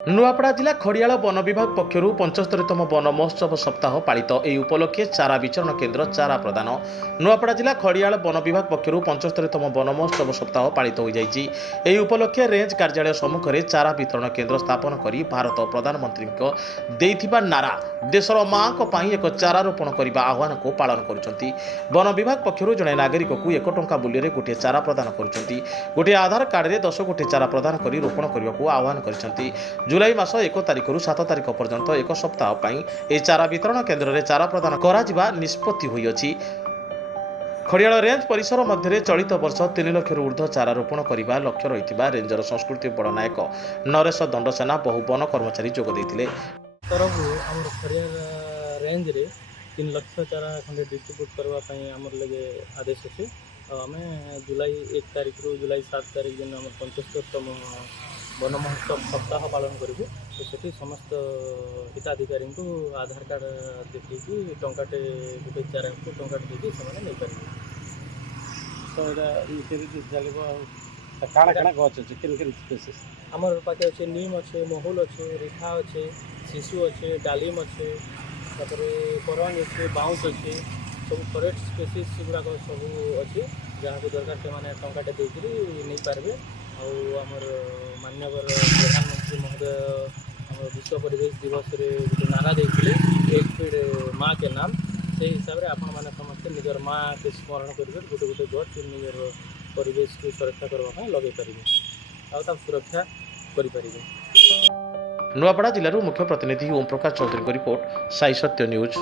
नुआपड़ा जिला खड़ियाल वन विभाग पक्षर 75तम वन महोत्सव सप्ताह पालित यह उपलक्षे चारा वितरण केन्द्र चारा प्रदान। नुआपड़ा जिला खड़ियाल वन विभाग पक्षर 75तम वन महोत्सव सप्ताह पालित हो जाइछि। एही उपलक्षे रेंज कार्यालय सम्मुख में चारा वितरण केन्द्र स्थापन कर भारत प्रधानमंत्री देइथिबा नारा देशर माँ एक चारा रोपण करने आह्वान को पालन करुछंती। वन विभाग पक्षर जड़े नागरिक को 1 टंका मूल्य में गोटे चारा प्रदान करुछंती। गोटे आधार कार्ड में 10 गोटे चारा प्रदान कर रोपण करने को आह्वान करिसेंती। जुलाई मास 1 तारिख रु 7 तारिख पर्यंत 1 सप्ताह पई ए चारा वितरण केन्द्र में चारा प्रदान करा निष्पत्ति होइछि। खड़ियाल रेंज परिसर मध्य चलित वर्ष 3 लाख रु ऊर्ध्व चारा रोपण करने लक्ष्य रही रेंजर संस्कृति बड़ नायक नरेश दंडसेना बहु वन कर्मचारी जोग देइथिले। तरफ खड़ियाल रेंज रे 3 लाख चारा खंडे डिस्ट्रीब्यूट करने आमर लगे आदेश अच्छे। आम जुलाई 1 तारिख रु जुलाई 7 तारिख दिन 75तम वन महोत्सव सप्ताह पालन करूँ। तो सेठी समस्त हिताधिकारी को आधार कार्ड देखिए टंकाटे गोटे चारा को टंकाटे देखिए से नहीं पारे। तो आमर पाखे अच्छे नीम अच्छे महूल अच्छे रेखा अच्छे शिशु अच्छे डालिम अच्छे करन अच्छे बाउंस अच्छे सब फरेस्ट स्पेसीस गुड़ाक सब अच्छे जहाँ को दरकार से टंकाटे देकर नहीं पारे। आमर माननीय प्रधानमंत्री महोदय विश्व परिवेश दिवस रे गोटे नारा देते एक पेड़ माँ के नाम से हिसाब से आपण मैंने समस्ते निजर माँ के स्मरण करेंगे गोटे गोटे गछ निजर परिवेश को सुरक्षा करने लगे पारे आ सुरक्षा करें। नुआपड़ा जिलूर मुख्य प्रतिनिधि ओम प्रकाश चौधरी को रिपोर्ट साई सत्य न्यूज।